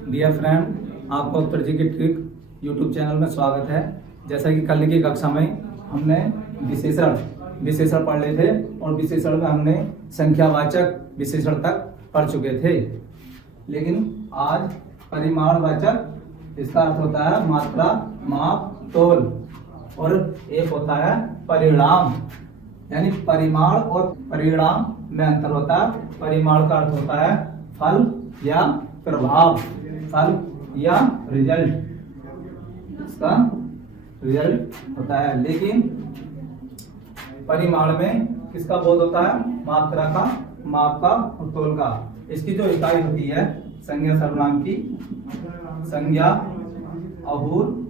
Dear friend, आपको अख्तर जी की trick YouTube channel में स्वागत है। जैसा कि कल की कक्षा में हमने विशेषण पढ़ लिए थे और विशेषण में हमने संख्यावाचक विशेषण तक पढ़ चुके थे। लेकिन आज परिमाणवाचक, इसका अर्थ होता है मात्रा, माप, तोल, और एक होता है परिणाम। यानी परिमाण और परिणाम में अंतर होता है। परिमाण का अर्थ होता है फल या प्रभाव, फल या रिजल्ट, इसका रिजल्ट होता है। लेकिन परिमाण में किसका बोध होता है? मात्रा का, माप का और तोल का। इसकी जो इकाई होती है संज्ञा सर्वनाम की, संज्ञा अहूर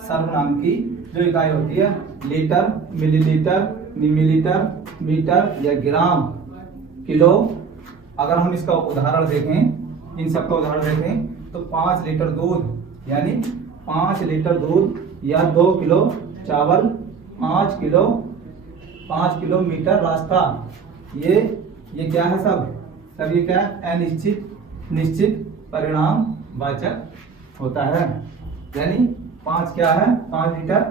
सर्वनाम की जो इकाई होती है लीटर, मिलीलीटर, मिलीलीटर, मीटर या ग्राम, किलो। अगर हम इसका उदाहरण देखें, इन सब का उदाहरण देखें तो 5 लीटर दूध यानी 5 लीटर दूध या 2 किलो चावल, 5 किलोमीटर रास्ता। ये क्या है? सब ये क्या है? अनिश्चित निश्चित परिणाम वाचक होता है। यानी 5 क्या है? 5 लीटर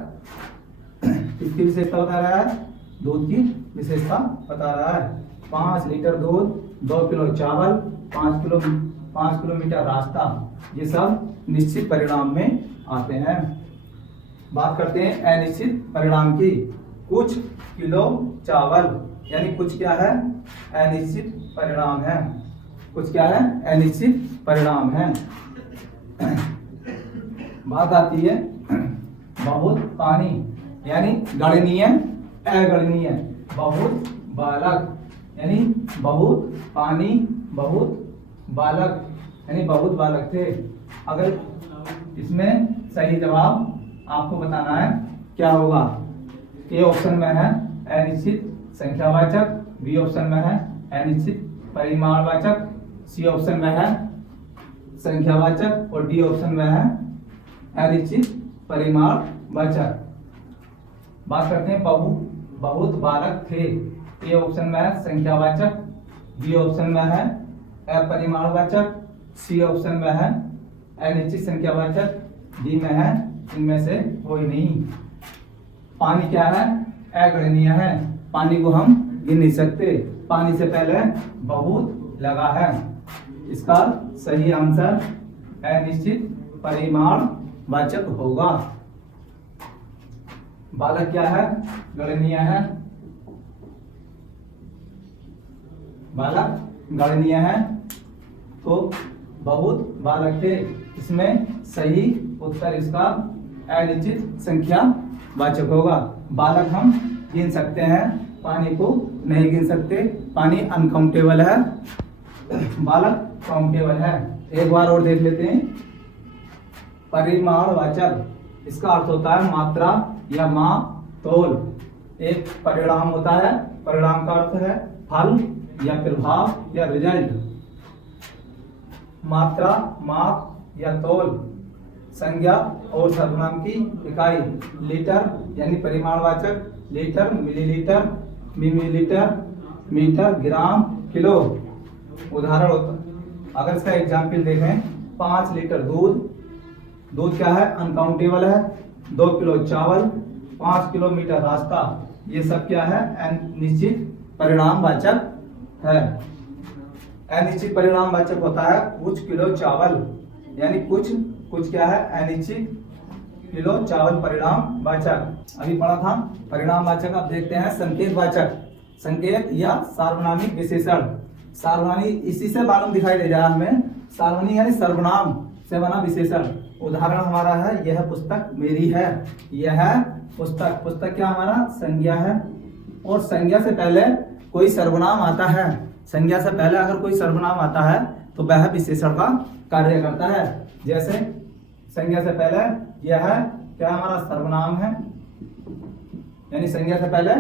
किसकी विशेषता बता रहा है? दूध की विशेषता बता रहा है। 5 लीटर दूध, 2 किलो चावल, 5 किलोमीटर रास्ता, ये सब निश्चित परिणाम में आते हैं। बात करते हैं अनिश्चित परिणाम की। कुछ किलो चावल यानी कुछ क्या है? अनिश्चित परिणाम है। कुछ क्या है? अनिश्चित परिणाम है। बात आती है बहुत पानी यानी गणनीय, अगणनीय। बहुत बालक यानी बहुत पानी, बहुत बालक यानी बहुत बालक थे। अगर इसमें सही जवाब आपको बताना है क्या होगा? ए ऑप्शन में है अनिश्चित संख्यावाचक, बी ऑप्शन में है अनिश्चित परिमाणवाचक, सी ऑप्शन में है संख्यावाचक और डी ऑप्शन में है अनिश्चित परिमाणवाचक। बात करते हैं बहुत बालक थे। ए ऑप्शन में है संख्यावाचक, बी ऑप्शन में है अपरिमाणवाचक, सी ऑप्शन में है अनिश्चित संख्यावाचक, डी में है इनमें से कोई नहीं। पानी क्या है? अगणनीय है। पानी को हम गिन नहीं सकते। पानी से पहले बहुत लगा है। इसका सही आंसर अनिश्चित परिमाणवाचक होगा। बालक क्या है? गणनीय है। बालक गणनीय है तो बहुत बालक थे। इसमें सही उत्तर इसका अनिश्चित संख्या वाचक होगा। बालक हम गिन सकते हैं, पानी को नहीं गिन सकते। पानी अनकाउंटेबल है, बालक काउंटेबल है। एक बार और देख लेते हैं। परिमाणवाचक, इसका अर्थ होता है मात्रा या माप, तोल। एक परिणाम होता है, परिणाम का अर्थ है फल या प्रभाव या रिजल्ट। मात्रा, माप या तोल, संज्ञा और सर्वनाम की इकाई लीटर यानी परिमाणवाचक, लीटर, मिलीलीटर, मिलीलीटर, मीटर, ग्राम, किलो। उदाहरण होता, अगर इसका एग्जाम्पल देखें, 5 लीटर दूध क्या है? अनकाउंटेबल है। 2 किलो चावल, 5 किलोमीटर रास्ता, ये सब क्या है? अनिश्चित परिणामवाचक है। अनिश्चित परिणामवाचक होता है कुछ किलो चावल यानी कुछ क्या है? अनिश्चित किलो चावल परिणामवाचक। अभी पढ़ा था परिणामवाचक। अब देखते हैं संकेतवाचक। संकेत या सार्वनामिक विशेषण। सार्वनामी इसी से मालूम दिखाई दे रहा है हमें। सार्वनामी यानी सर्वनाम से बना विशेषण। उदाहरण हमारा है यह पुस्तक मेरी है। यह पुस्तक क्या हमारा? संज्ञा है। और संज्ञा से पहले कोई सर्वनाम आता है। संज्ञा से पहले अगर कोई सर्वनाम आता है तो वह विशेषण का कार्य करता है। जैसे संज्ञा से पहले यह क्या हमारा? सर्वनाम है। यानी संज्ञा से पहले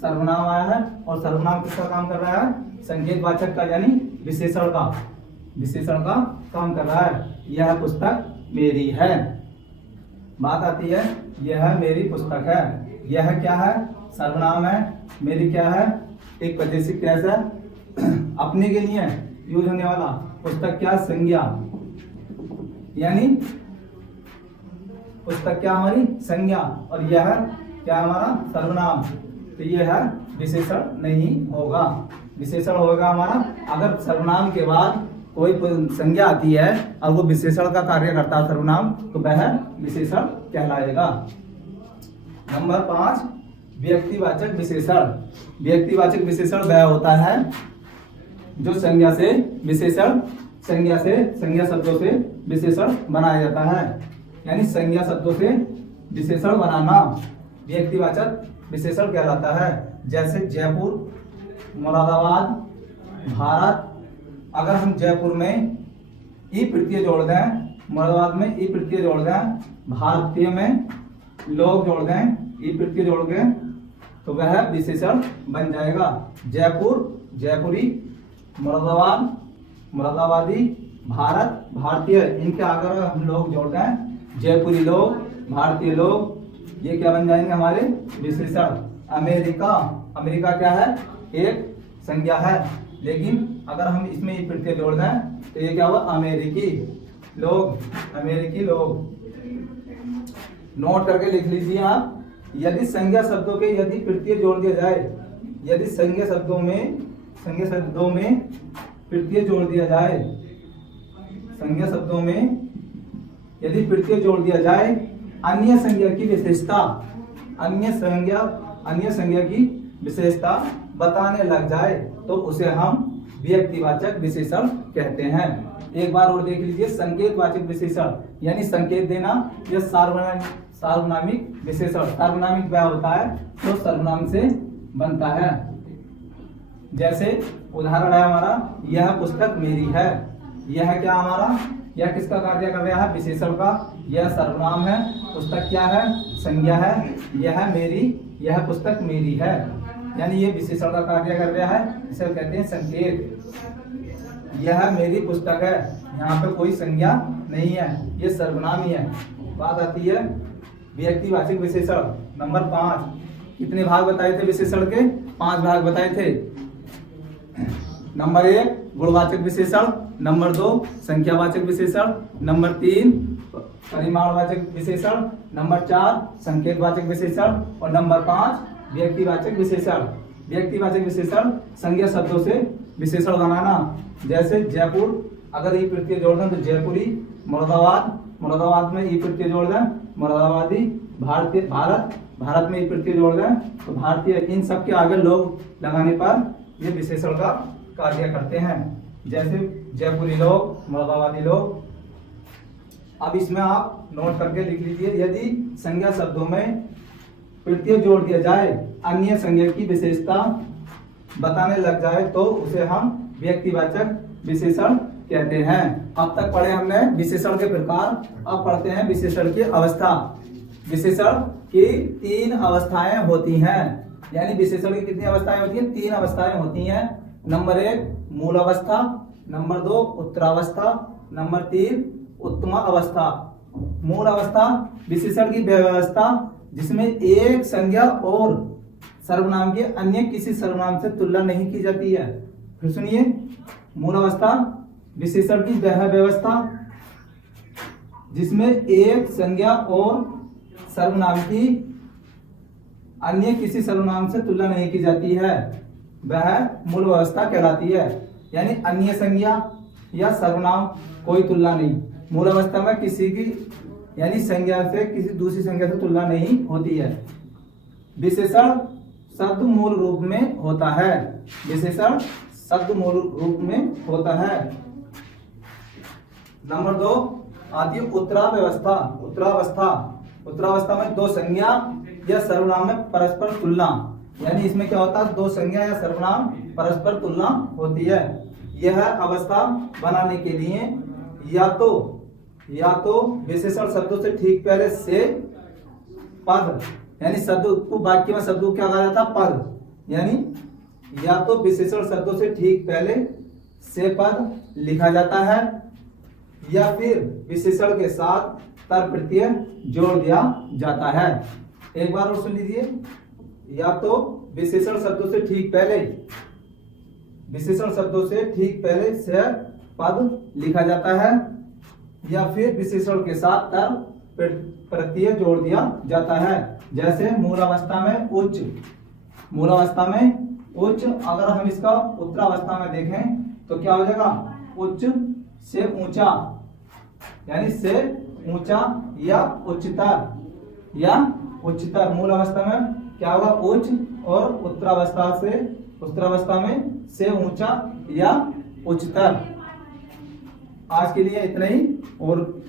सर्वनाम आया है और सर्वनाम किसका काम कर रहा है? संकेतवाचक का यानी विशेषण का काम कर रहा है। यह पुस्तक मेरी है। बात आती है यह मेरी पुस्तक है। यह क्या है? सर्वनाम है। मेरी क्या है? एक वैदेशिक कैसा अपने के लिए यूज होने वाला। पुस्तक क्या? संज्ञा। यानी पुस्तक क्या हमारी संज्ञा, और यह क्या हमारा सर्वनाम, तो यह है विशेषण नहीं होगा। विशेषण होगा हमारा अगर सर्वनाम के बाद कोई संज्ञा आती है और वो विशेषण का कार्य करता है सर्वनाम, तो वह विशेषण कहलाएगा। नंबर 5 व्यक्तिवाचक विशेषण। व्यक्तिवाचक विशेषण वह होता है जो संज्ञा शब्दों से विशेषण बनाया जाता है, यानी संज्ञा शब्दों से विशेषण बनाना व्यक्तिवाचक विशेषण कहलाता है। जैसे जयपुर, मुरादाबाद, भारत। अगर हम जयपुर में ई प्रत्यय जोड़ दें, मुरादाबाद में ई प्रत्यय जोड़ दें, भारतीय में लोग जोड़ दें, ई प्रत्यय जोड़ दें, तो वह विशेषण बन जाएगा। जयपुर जयपुरी, मुरादाबाद मुरादाबादी, भारत भारतीय। इनके अगर हम लोग जोड़ दें, जयपुरी लोग, भारतीय लोग, ये क्या बन जाएंगे हमारे विशेषण। अमेरिका, अमेरिका क्या है, एक संज्ञा है, लेकिन अगर हम इसमें ये प्रत्यय जोड़ दें तो ये क्या हुआ, अमेरिकी लोग, अमेरिकी लोग। नोट करके लिख लीजिए आप। यदि संज्ञा शब्दों के यदि प्रत्यय जोड़ दिया जाए, यदि संज्ञा शब्दों में प्रत्यय जोड़ दिया जाए, संज्ञा शब्दों में यदि प्रत्यय जोड़ दिया जाए, अन्य संज्ञा की विशेषता, अन्य संज्ञा की विशेषता बताने लग जाए, तो उसे हम व्यक्तिवाचक विशेषण कहते हैं। एक बार और देख लीजिए, संकेतवाचक विशेषण, यानी संकेत देना, यह सार्वनामिक विशेषण। सार्वनामिक वह होता है जो सर्वनाम से बनता है। जैसे उदाहरण है हमारा, यह पुस्तक मेरी है। यह क्या हमारा, यह किसका कार्य कर रहा है, विशेषण का। यह सर्वनाम है, पुस्तक क्या है, संज्ञा है। यह मेरी, यह पुस्तक मेरी है, यानी ये विशेषण का कार्य कर रहा है, इसे कहते हैं संकेत। यह मेरी पुस्तक है, यहाँ पे कोई संज्ञा नहीं है, ये सर्वनाम ही है। बात आती है व्यक्तिवाचक विशेषण। नंबर 5, कितने भाग बताए थे विशेषण के, 5 भाग बताए थे। नंबर 1 गुणवाचक विशेषण, नंबर 2 संख्यावाचक विशेषण, नंबर 3 परिमाणवाचक विशेषण, नंबर 4 संकेतवाचक विशेषण, और नंबर 5 व्यक्तिवाचक विशेषण। व्यक्तिवाचक विशेषण संज्ञा शब्दों से विशेषण बनाना। जैसे जयपुर, अगर ई प्रत्यय जोड़ दें तो जयपुरी। मुरादाबाद में ई प्रत्यय जोड़ दें, मुरादाबादी। भारत में ई प्रत्यय जोड़ दें तो भारतीय। इन सब के आगे लोग लगाने पर ये विशेषण का कार्य करते हैं। जैसे जयपुरी लोग, मुरादाबादी लोग। अब इसमें आप नोट करके लिख लीजिए, यदि संज्ञा शब्दों में प्रत्यय जोड़ दिया जाए, अन्य संज्ञा की विशेषता बताने लग जाए, तो उसे हम व्यक्तिवाचक विशेषण कहते हैं। अब तक पढ़े हमने विशेषण के प्रकार, अब पढ़ते हैं विशेषण की अवस्था। विशेषण की 3 अवस्थाएं होती हैं, यानी विशेषण की कितनी अवस्थाएं होती हैं, 3 अवस्थाएं होती हैं। नंबर 1 मूल अवस्था, नंबर 2 उत्तरावस्था, नंबर 3 उत्तम अवस्था। मूल अवस्था विशेषण की व्यवस्था जिसमें एक संज्ञा और सर्वनाम की अन्य किसी सर्वनाम से तुलना नहीं की जाती है। फिर सुनिए, मूल अवस्था विशेषण की वह व्यवस्था जिसमें एक संज्ञा और सर्वनाम की अन्य किसी सर्वनाम से तुलना नहीं की जाती है, वह मूल अवस्था कहलाती है। यानी अन्य संज्ञा या सर्वनाम कोई तुलना नहीं। मूल अवस्था में किसी की यानी संज्ञा से किसी दूसरी संज्ञा से तुलना नहीं होती है। विशेषण शब्द मूल रूप में होता है। विशेषण शब्द मूल रूप में होता है। नंबर 2 आती है उत्तरावस्था। उत्तरावस्था में 2 संज्ञा या सर्वनाम में परस्पर तुलना, यानी इसमें क्या होता है, 2 संज्ञा या सर्वनाम परस्पर तुलना होती है। यह अवस्था बनाने के लिए या तो विशेषण शब्दों से ठीक पहले से पद, यानी शब्द को वाक्य में शब्द को क्या कहा जाता है, पद। यानी या तो विशेषण शब्दों से ठीक पहले से पद लिखा जाता है, या फिर विशेषण के साथ तर प्रत्यय जोड़ दिया जाता है। एक बार और सुन लीजिए, या तो विशेषण शब्दों से ठीक पहले से पद लिखा जाता है, या फिर विशेषण के साथ तर प्रत्यय जोड़ दिया जाता है। जैसे मूलावस्था में उच्च, मूलावस्था में उच्च, अगर हम इसका उत्तरावस्था में देखें तो क्या हो जाएगा, उच्च से ऊंचा, यानी से ऊंचा या उच्चतर, या उच्चतर। मूल अवस्था में क्या होगा, उच्च, और उत्तरावस्था में से ऊंचा या उच्चतर। आज के लिए इतना ही, और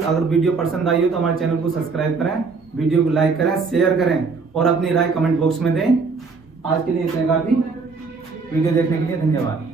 अगर वीडियो पसंद आई हो तो हमारे चैनल को सब्सक्राइब करें, वीडियो को लाइक करें, शेयर करें और अपनी राय कमेंट बॉक्स में दें। आज के लिए इतना काफी। वीडियो देखने के लिए धन्यवाद।